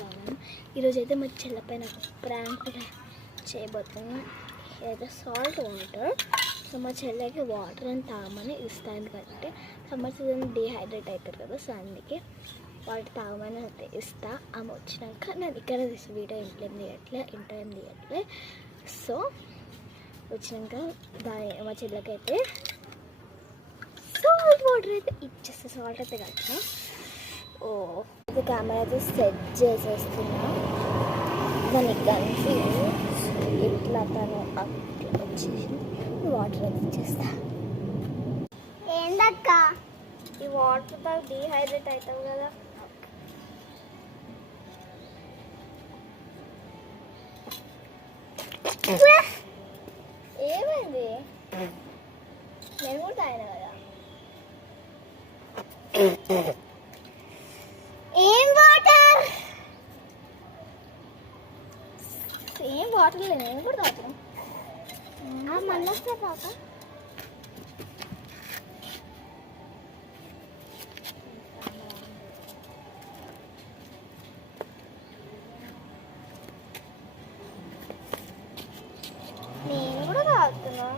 బాగున్నాను. ఈరోజు అయితే మా చెల్లపైన ఒక ప్రాంక్ కూడా చేయబోతున్నాను. ఏదైతే సాల్ట్ వాటర్. సో మా చెల్లెకి వాటర్ అని తాగమని ఇస్తాను, ఎందుకంటే సమ్మర్ సీజన్ డీహైడ్రేట్ అవుతారు కదా, సో అందుకే వాటర్ తాగమని అయితే ఇస్తా. ఆమె వచ్చినాక నేను ఇక్కడ వీడియో ఇంట్లో ఏం తీయట్లే. సో వచ్చినాక మా చెల్లెకైతే సాల్ట్ వాటర్ అయితే ఇచ్చేస్తా. సాల్ట్ అయితే కదా ఇది కెమెరా అయితే సెట్ చేసేస్తున్నా. దానికి కలిసి ఇట్లా తను అట్లా వచ్చేసి వాటర్ అయితే ఇచ్చేస్తా. ఏందక్క ఈ వాటర్తో డీహైడ్రేట్ అవుతావు కదా. ఏమైంది? నేను కూడా తాగినా కదా. ఏం వాటర్ లేదు, నేను కూడా తాగుతాను. మళ్ళీ వస్తా పాప. నేను కూడా తాగుతున్నా.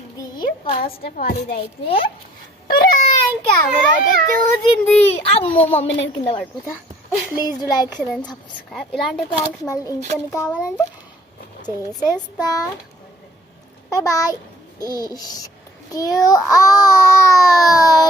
ఇది ఫస్ట్ ఆఫ్ ఆల్ ఇది అయితే ప్రాంక్. కెమెరా అయితే చూసింది. అమ్మో మమ్మీ నేను కింద పడిపోతా. Please do like, share and subscribe. ఇలాంటి ప్రాంక్స్ మళ్ళీ ఇంకొన్ని కావాలంటే చేసేస్తా. Bye bye. ఇష్క్ యూ ఆల్.